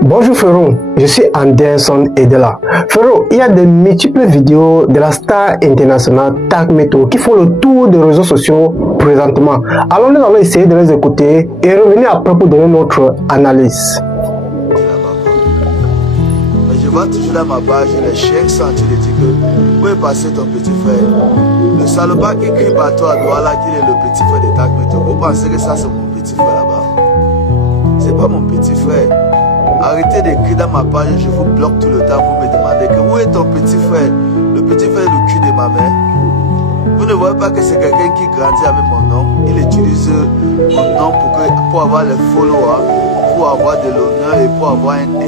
Bonjour Ferro, je suis Anderson Edela. Ferro, il y a de multiples vidéos de la star internationale Tagmeto qui font le tour des réseaux sociaux présentement. Alors nous allons essayer de les écouter et revenir après pour donner notre analyse. Mais je vois toujours dans ma page les chiens sentir de dire que où est passé ton petit frère? Le salopard qui crie partout à droite là qu'il est le petit frère de Tagmeto. Vous pensez que ça c'est mon petit frère là-bas? C'est pas mon petit frère. Arrêtez d'écrire dans ma page, je vous bloque tout le temps, vous me demandez que où est ton petit frère? Le petit frère est le cul de ma mère. Vous ne voyez pas que c'est quelqu'un qui grandit avec mon nom. Il utilise mon nom pour avoir les followers, pour avoir de l'honneur et pour avoir une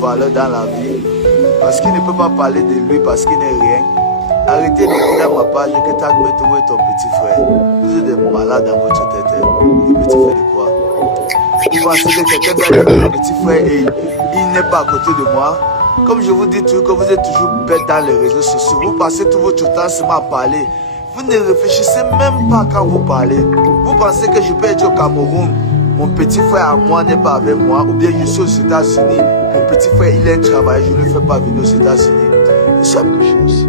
valeur dans la vie. Parce qu'il ne peut pas parler de lui parce qu'il n'est rien. Arrêtez d'écrire dans ma page que Tagmeto est ton petit frère. Vous êtes des malades dans votre tête. Le petit frère de quoi? Vous pensez que quelqu'un doit être mon petit frère et il n'est pas à côté de moi? Comme je vous dis toujours que vous êtes toujours bête dans les réseaux sociaux. Vous passez tout votre temps seulement à parler. Vous ne réfléchissez même pas quand vous parlez. Vous pensez que je peux être au Cameroun, mon petit frère à moi n'est pas avec moi, ou bien je suis aux États-Unis, mon petit frère il est un travail, je ne le fais pas venir aux États-Unis. C'est quelque chose.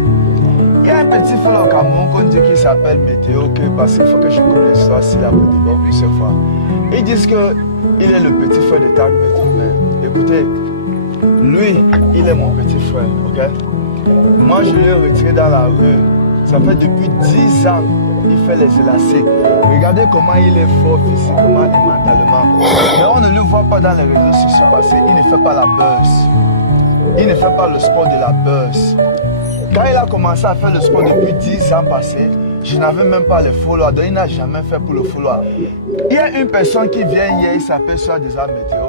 Il y a un petit frère au Cameroun qu'on dit qu'il s'appelle Météo, parce qu'il faut que je coupe l'histoire s'il a pour d'abord plusieurs fois. Ils disent qu'il est le petit frère de Tagmeto, mais écoutez, lui, il est mon petit frère, ok? Moi, je l'ai retiré dans la rue. Ça fait depuis 10 ans, il fait les élastiques. Regardez comment il est fort physiquement et mentalement. Mais on ne le voit pas dans les réseaux sociaux parce qu'il ne fait pas la buzz. Il ne fait pas le sport de la buzz. Quand il a commencé à faire le sport depuis 10 ans passés, je n'avais même pas les followers, donc il n'a jamais fait pour le follower. Il y a une personne qui vient hier, il s'appelle soi-disant Météo.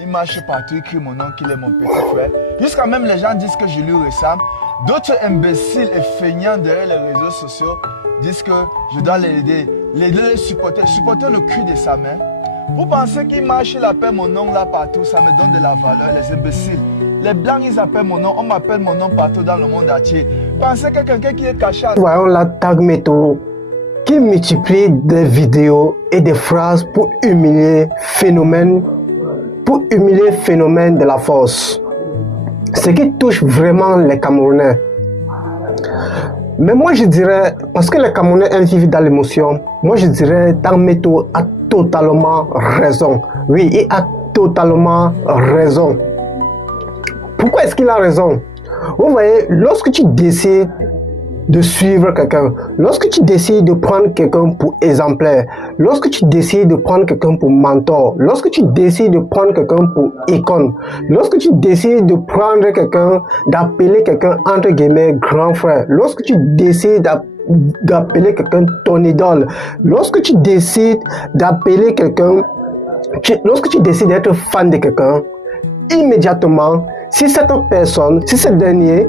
Il marche partout, il crie mon nom qu'il est mon petit frère. Jusqu'à même les gens disent que je lui ressemble. D'autres imbéciles et feignants derrière les réseaux sociaux disent que je dois l'aider, les supporter le cul de sa main. Vous pensez qu'il marche, il appelle mon nom là partout, ça me donne de la valeur, les imbéciles. Les blancs, ils appellent mon nom, on m'appelle mon nom partout dans le monde entier. Pensez que quelqu'un qui est caché... Voyons la Tagmeto qui multiplie des vidéos et des phrases pour humilier phénomène de la force. Ce qui touche vraiment les Camerounais. Mais moi je dirais, parce que les Camerounais vivent dans l'émotion, moi je dirais Tagmeto a totalement raison. Oui, il a totalement raison. Pourquoi est-ce qu'il a raison? Vous voyez, lorsque tu décides de suivre quelqu'un, lorsque tu décides de prendre quelqu'un pour exemplaire, lorsque tu décides de prendre quelqu'un pour mentor, lorsque tu décides de prendre quelqu'un pour icône, lorsque tu décides de prendre quelqu'un, d'appeler quelqu'un entre guillemets grand frère, lorsque tu décides d'appeler quelqu'un ton idole, lorsque tu décides d'appeler quelqu'un, lorsque tu décides d'être fan de quelqu'un, immédiatement, si cette personne, si ce dernier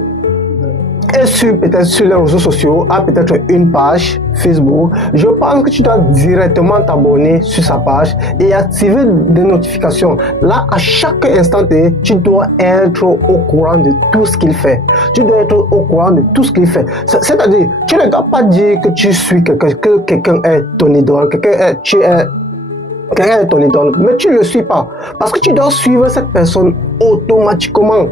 est peut-être sur les réseaux sociaux, a peut-être une page Facebook, je pense que tu dois directement t'abonner sur sa page et activer des notifications. Là, à chaque instant, tu dois être au courant de tout ce qu'il fait. Tu dois être au courant de tout ce qu'il fait. C'est-à-dire, tu ne dois pas dire que tu suis quelqu'un, que quelqu'un est ton idole, quelqu'un est ton idole, mais tu ne le suis pas. Parce que tu dois suivre cette personne automatiquement.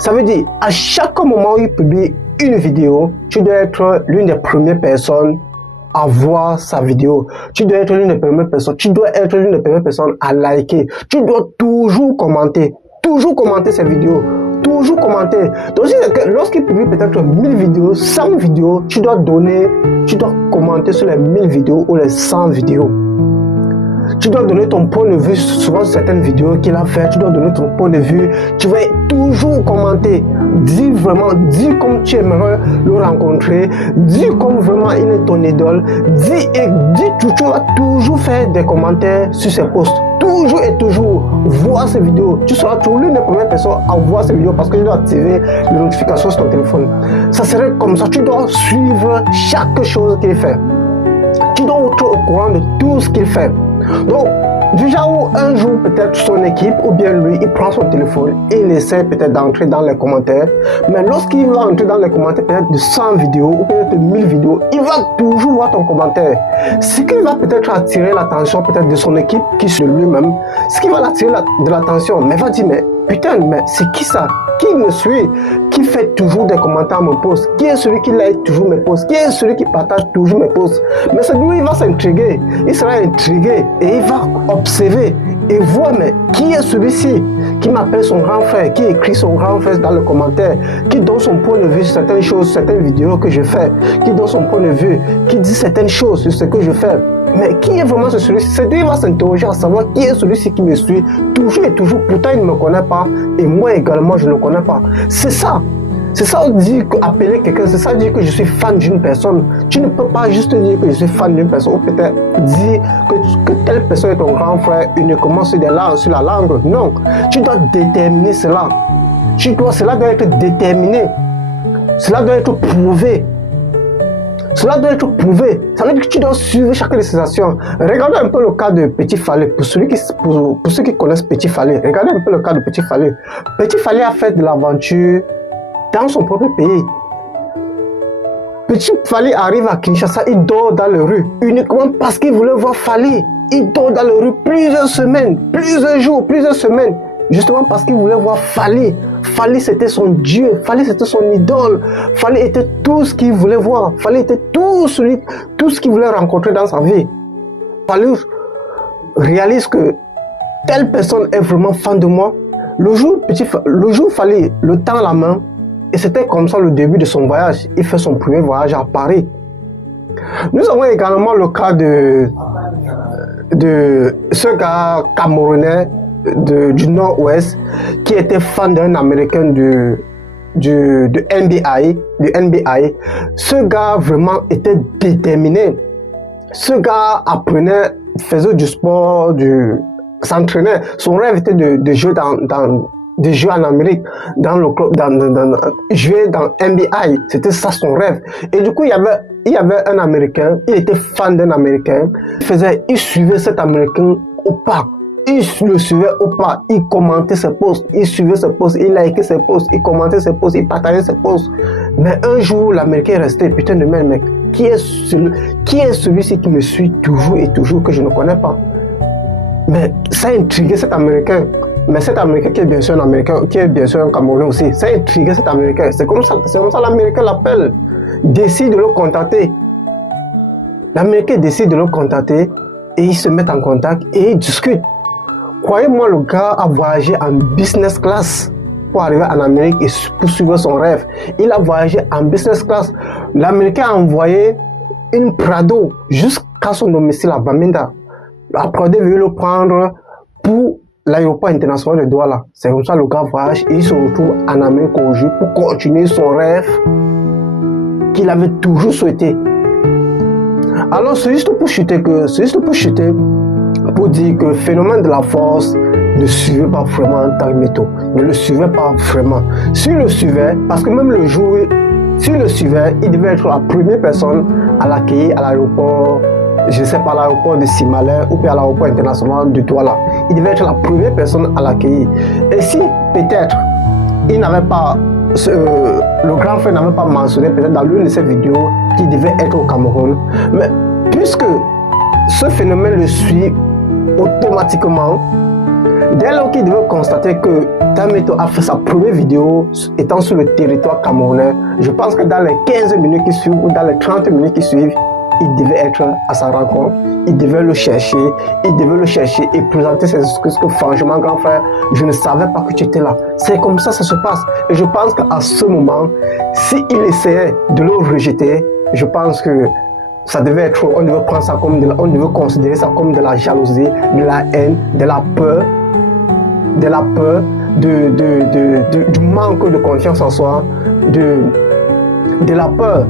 Ça veut dire, à chaque moment où il publie une vidéo, tu dois être l'une des premières personnes à voir sa vidéo. Tu dois être l'une des premières personnes. Tu dois être l'une des premières personnes à liker. Tu dois toujours commenter ses vidéos. Toujours commenter. Donc, lorsqu'il publie peut-être 1000 vidéos, 100 vidéos, tu dois commenter sur les 1000 vidéos ou les 100 vidéos. Tu dois donner ton point de vue sur certaines vidéos qu'il a fait. Tu dois donner ton point de vue. Tu vas toujours commenter. Dis comme tu aimerais le rencontrer. Dis comme vraiment il est ton idole. Tu vas toujours faire des commentaires sur ses posts. Toujours et toujours voir ces vidéos. Tu seras toujours l'une des premières personnes à voir ces vidéos parce que tu dois activer les notifications sur ton téléphone. Ça serait comme ça. Tu dois suivre chaque chose qu'il fait. Tu dois être au courant de tout ce qu'il fait. Donc, du genre où un jour peut-être son équipe ou bien lui, il prend son téléphone et il essaie peut-être d'entrer dans les commentaires. Mais lorsqu'il va entrer dans les commentaires peut-être de 100 vidéos ou peut-être de 1000 vidéos, il va toujours voir ton commentaire. Ce qui va peut-être attirer l'attention peut-être de son équipe qui est sur lui-même, ce qui va l'attirer de l'attention. Mais va dire, mais putain, mais c'est qui ça? Qui me suit? Qui fait toujours des commentaires à mon post? Qui est celui qui like toujours mes posts? Qui est celui qui partage toujours mes posts? Mais celui il va s'intriguer, il sera intrigué et il va observer et voir, mais qui est celui-ci qui m'appelle son grand frère, qui écrit son grand frère dans le commentaire, qui donne son point de vue sur certaines choses, certaines vidéos que je fais, qui donne son point de vue, qui dit certaines choses sur ce que je fais. Mais qui est vraiment celui-ci? C'est-à-dire il va s'interroger à savoir qui est celui-ci qui me suit toujours et toujours. Pourtant il ne me connaît pas et moi également je ne le connais pas. C'est ça. C'est ça dire appeler quelqu'un, c'est ça dire que je suis fan d'une personne. Tu ne peux pas juste dire que je suis fan d'une personne ou peut-être dire que telle personne est ton grand frère uniquement sur la langue. Non, tu dois déterminer cela. Cela doit être déterminé. Cela doit être prouvé. Cela doit être prouvé. Ça veut dire que tu dois suivre chaque législation. Regardez un peu le cas de Petit Fallé. Pour ceux qui connaissent Petit Fallé, regardez un peu le cas de Petit Fallé. Petit Fallé a fait de l'aventure dans son propre pays. Petit Fallé arrive à Kinshasa, il dort dans les rues uniquement parce qu'il voulait voir Fallé. Il dort dans les rues plusieurs semaines, plusieurs jours, plusieurs semaines, justement parce qu'il voulait voir Fallé. Fallé c'était son Dieu, Fallé c'était son idole, Fallé était tout ce qu'il voulait voir, Fallé était tout ce qu'il voulait rencontrer dans sa vie. Fallé réalise que telle personne est vraiment fan de moi. Le jour Fallé le tend la main. Et c'était comme ça le début de son voyage. Il fait son premier voyage à Paris. Nous avons également le cas de ce gars camerounais du Nord-Ouest qui était fan d'un Américain du NBA. Ce gars vraiment était déterminé. Ce gars apprenait, faisait du sport, s'entraînait. Son rêve était de jouer de jouer en Amérique, dans le club, jouer dans NBA, c'était ça son rêve. Et du coup, il y avait un Américain, il était fan d'un Américain, il suivait cet Américain au pas. Il le suivait au pas, il commentait ses posts, il suivait ses posts, il likait ses posts, il commentait ses posts, il partageait ses posts. Mais un jour, l'Américain est resté, putain de merde, mec, qui est celui-ci qui me suit toujours et toujours que je ne connais pas? Mais ça a intrigué cet Américain. Mais cet Américain qui est bien sûr un Américain, qui est bien sûr un Camerounais aussi, ça a intrigué cet Américain. C'est comme ça l'Américain l'appelle, décide de le contacter. L'Américain décide de le contacter et ils se mettent en contact et ils discutent. Croyez-moi, le gars a voyagé en business class pour arriver en Amérique et poursuivre son rêve. Il a voyagé en business class. L'Américain a envoyé une Prado jusqu'à son domicile à Bamenda. La Prado est venue le prendre pour l'aéroport international de Douala. C'est comme ça le gars voyage et il se retrouve en Amérique aujourd'hui pour continuer son rêve qu'il avait toujours souhaité. Alors c'est juste pour chuter pour dire que le phénomène de la force ne suivait pas vraiment Tagmeto. Ne le suivait pas vraiment. S'il le suivait, parce que même le jour, s'il le suivait, il devait être la première personne à l'accueillir à l'aéroport, je sais pas, l'aéroport de Simalin ou bien à l'aéroport international de Douala. Il devait être la première personne à l'accueillir. Et si peut-être il n'avait pas, le grand frère n'avait pas mentionné peut-être dans l'une de ses vidéos qu'il devait être au Cameroun, mais puisque ce phénomène le suit automatiquement, dès lors qu'il devait constater que Tagmeto a fait sa première vidéo étant sur le territoire camerounais, je pense que dans les 15 minutes qui suivent ou dans les 30 minutes qui suivent, il devait être à sa rencontre, il devait le chercher et présenter ses excuses que franchement, grand frère, je ne savais pas que tu étais là. C'est comme ça que ça se passe. Et je pense qu'à ce moment, s'il essayait de le rejeter, je pense que ça devait être, on devait prendre ça comme on devait considérer ça comme de la jalousie, de la haine, de la peur, du manque de confiance en soi, de la peur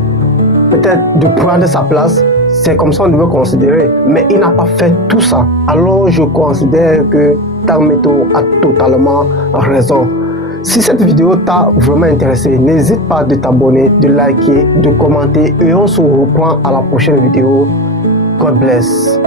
peut-être de prendre sa place. C'est comme ça qu'on devait considérer, mais il n'a pas fait tout ça. Alors je considère que Tagmeto a totalement raison. Si cette vidéo t'a vraiment intéressé, n'hésite pas de t'abonner, de liker, de commenter et on se reprend à la prochaine vidéo. God bless.